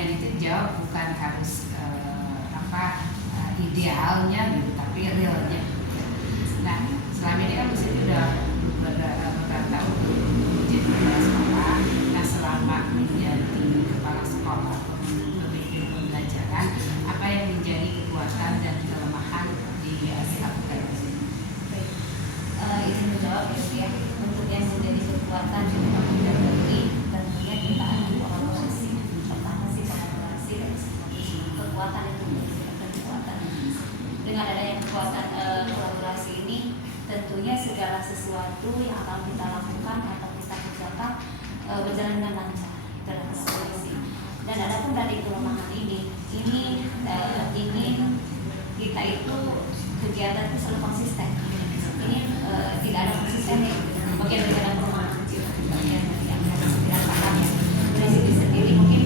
kalian itu jawab bukan harus idealnya gitu, tapi realnya. Nah, selama ini kan Bu Siti udah beberapa tahun menjadi kepala sekolah. Nah, selama menjadi kepala sekolah atau memimpin pembelajaran, apa yang menjadi kekuatan dan kelemahan di lakukan? Izin menjawab ya, untuk yang menjadi kekuatan dan kelemahan tentunya kita ada kolaborasi. Pertama sih kolaborasi, dan kekuatan itu kekuatan. Dengan adanya kekuatan kolaborasi ini, tentunya segala sesuatu yang akan kita lakukan atau kita kerjakan berjalan dengan lancar. Itu adalah kolaborasi. Dan adapun dari kelemahan ini kita itu kegiatan itu selalu konsisten. Ini tidak ada konsistennya. Bagian dari dalam kelemahan, bagian yang harus dirasakan ya. Dari segi sendiri mungkin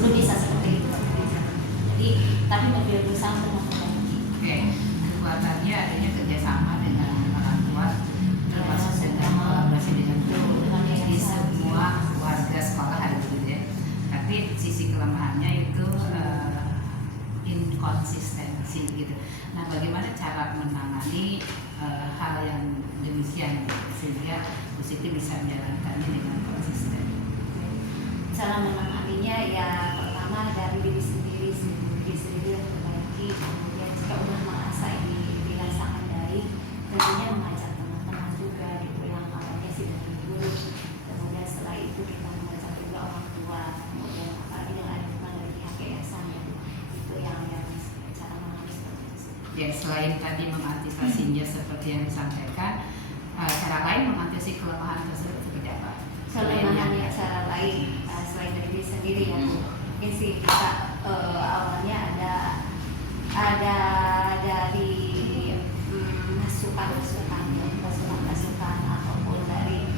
belum bisa seperti itu. Jadi tapi berusaha untuk memperbaiki. Oke, kekuatannya adanya kerjasama dengan orang tua, termasuk dengan kolaborasi dengan guru di semua warga sekolah hari itu ya. Tapi sisi kelemahannya itu inkonsistensi gitu. Nah, bagaimana cara menangani hal yang demikian sehingga Bu Siti bisa menjalankannya dengan konsisten? Cara menanganinya ya pertama dari diri sendiri yang perbaiki. Kemudian jika udah merasa ini dirasakan baik, tentunya mengajak teman-teman juga gitu yang awalnya sih dari guru. Kemudian setelah itu kita mengajak juga orang tua. Kemudian apalagi yang ada bukan dari pihak yayasan itu yang cara menangani seperti itu. Ya, selain tadi mengantisipasinya seperti yang disampaikan, cara lain mengantisipasi kelemahan tersebut seperti apa? Kelemahannya cara lain selain dari diri sendiri ya Bu. Mungkin sih kita awalnya ada dari masukan ataupun dari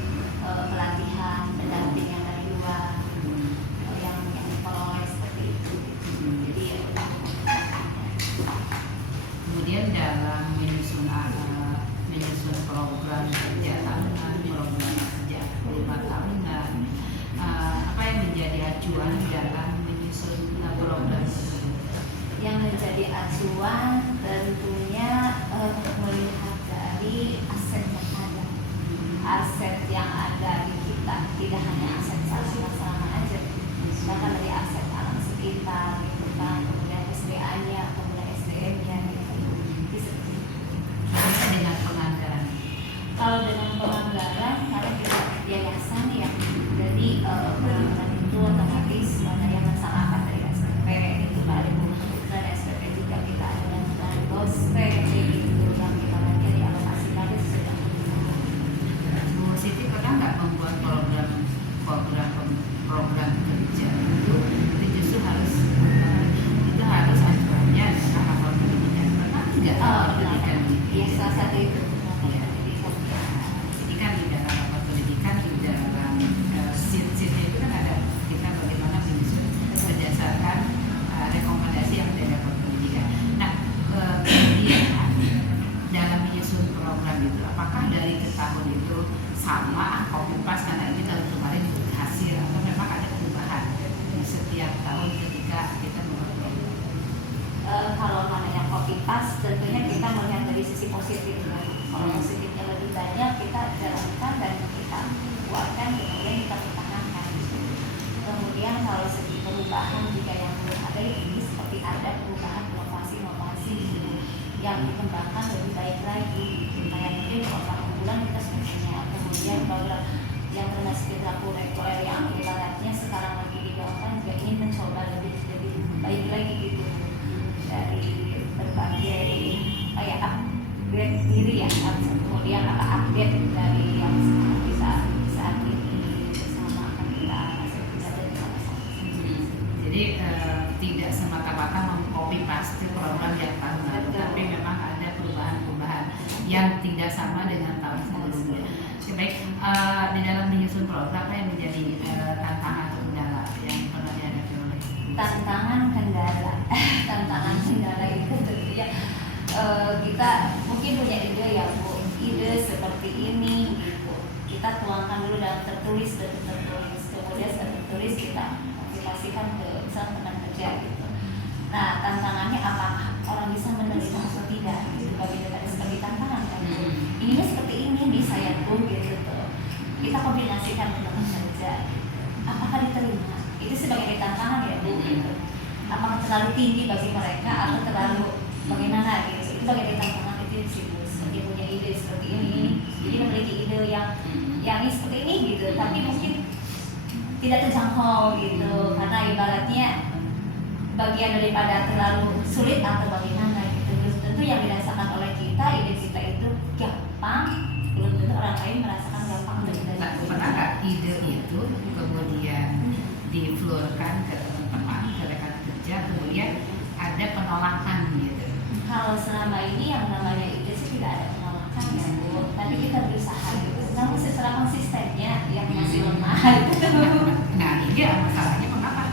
pelatihan pendampingan dari luar yang diperoleh seperti itu. Jadi kemudian dalam menyusun program kerja tahunan, program kerja 5 tahunan, apa yang menjadi acuan dalam menyusun program tersebut? Yang menjadi acuan tentunya melihat dari aset yang ada di kita, tidak hanya aset sarana aja, bahkan dari aset alam sekitar gitu kan, kemudian SDA-nya, kemudian SDM-nya gitu. Dengan penganggaran. Kalau dengan penganggaran, karena kita yayasan ya, jadi penganggaran itu otomatis mana yang masyarakat dari SPP itu ada dan SPP juga kita ada dan gospel gitu yang kita lagi dialokasikan sudah. Bu Siti pernah nggak membuat program kerja itu justru harus aturannya adalah apa pendidikan, pernah nggak pendidikan? Iya, salah satu itu. Jadi kan di dalam rapat pendidikan, di dalam sheet-sheetnya itu kan ada kita bagaimana menyusun berdasarkan rekomendasi yang ada dalam pendidikan. Nah, kemudian dalam menyusun program itu, apakah dari ke tahun itu sama copy paste karena ini tahun kemarin berhasil atau memang ada perubahan di setiap tahun ketika kita membuat program? Kalau namanya copy paste tentunya kita melihat dari sisi positifnya. Kalau positifnya lebih banyak kita jalankan dan kita buatkan, kemudian kita pertahankan. Kemudian kalau segi perubahan jika yang belum ada ini seperti ada perubahan inovasi yang dikembangkan lebih baik lagi. Kayak mungkin program unggulan kita sudah punya, kemudian program yang termasuk kita kurikuler yang ibaratnya sekarang lagi digaungkan juga ingin mencoba lebih baik lagi gitu. Dari berbagai kayak upgrade diri ya, kemudian update dari yang kita saat ini bersama akan kita jadi sama-sama. Jadi tidak semata-mata mengcopy paste program yang tahun lalu, tapi memang ada perubahan-perubahan yang tidak sama dengan tahun sebelumnya. Oke, baik, di dalam menyusun program apa yang menjadi tantangan atau kendala yang pernah dihadapi oleh tantangan kendala itu tentunya kita mungkin punya ide ya Bu, ide seperti ini gitu. Kita tuangkan dulu dalam tertulis, kemudian setelah tertulis kita dipresentasikan ke misalnya teman kerja gitu. Nah, tantangannya apakah orang bisa menerima atau tidak gitu, bagian dari seperti tantangan kan. Ininya seperti ini nih saya tuh gitu tuh. Kita kombinasikan dengan teman kerja gitu. Apakah diterima? Itu sebagai tantangan ya Bu gitu. Apakah terlalu tinggi bagi mereka atau terlalu bagaimana gitu. Itu bagian tantangan itu sih Bu. Dia punya ide seperti ini, jadi memiliki ide yang seperti ini gitu, tapi mungkin tidak terjangkau gitu, karena ibaratnya bagian daripada terlalu sulit atau bagaimana gitu. Tentu yang dirasakan oleh kita, ide kita itu gampang, belum tentu orang lain merasakan gampang untuk kita. Nah, pernah nggak ide itu kemudian diflurkan ke teman-teman, ke rekan kerja, kemudian ada penolakan gitu? Kalau selama ini yang namanya ide sih tidak ada penolakan ya Bu, tapi kita berusaha gitu. Namun secara konsistennya yang masih lemah itu. Nah ini masalahnya mengapa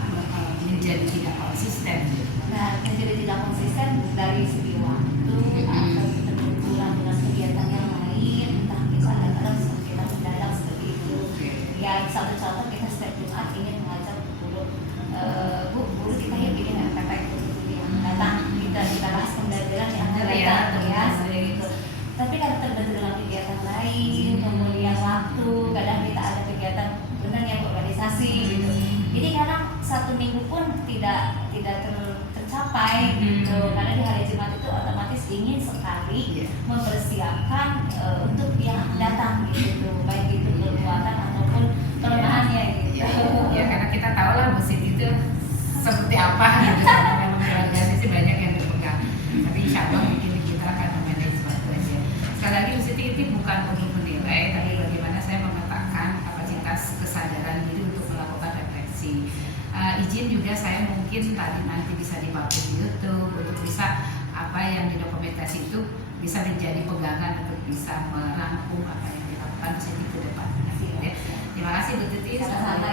menjadi tidak konsisten gitu? Nah, menjadi tidak konsisten dari segi waktu atau kita berbulan dengan kegiatan yang lain, entah kita ada kita mendadak seperti itu. Ya satu contoh kita setiap Jumat ingin mengajak guru, guru kita yuk bikin PPK yang datang, kita bahas pembelajaran yang datang ya seperti itu. Tapi kalau terbentur dalam kegiatan lain, kemudian waktu, kadang kita ada kegiatan benar yang organisasi gitu. Jadi kadang satu minggu pun tidak tercapai gitu, karena di hari Jumat itu otomatis ingin sekali mempersiapkan untuk yang datang gitu, baik itu kekuatan ataupun kelemahannya gitu. Ya karena kita tahu lah musik itu seperti apa gitu, memang organisasi banyak yang berpegang. Tapi insya Allah mungkin kita akan memanage waktu aja. Sekali lagi musik ini bukan untuk menilai, tapi bagaimana saya memetakan kapasitas kesadaran diri untuk melakukan refleksi. Izin juga saya mungkin tadi nanti bisa dipublish di YouTube untuk bisa apa yang didokumentasi itu bisa menjadi pegangan untuk bisa merangkum apa yang dilakukan musik ke depan. Ya. Terima kasih Bu Tuti. Sama-sama.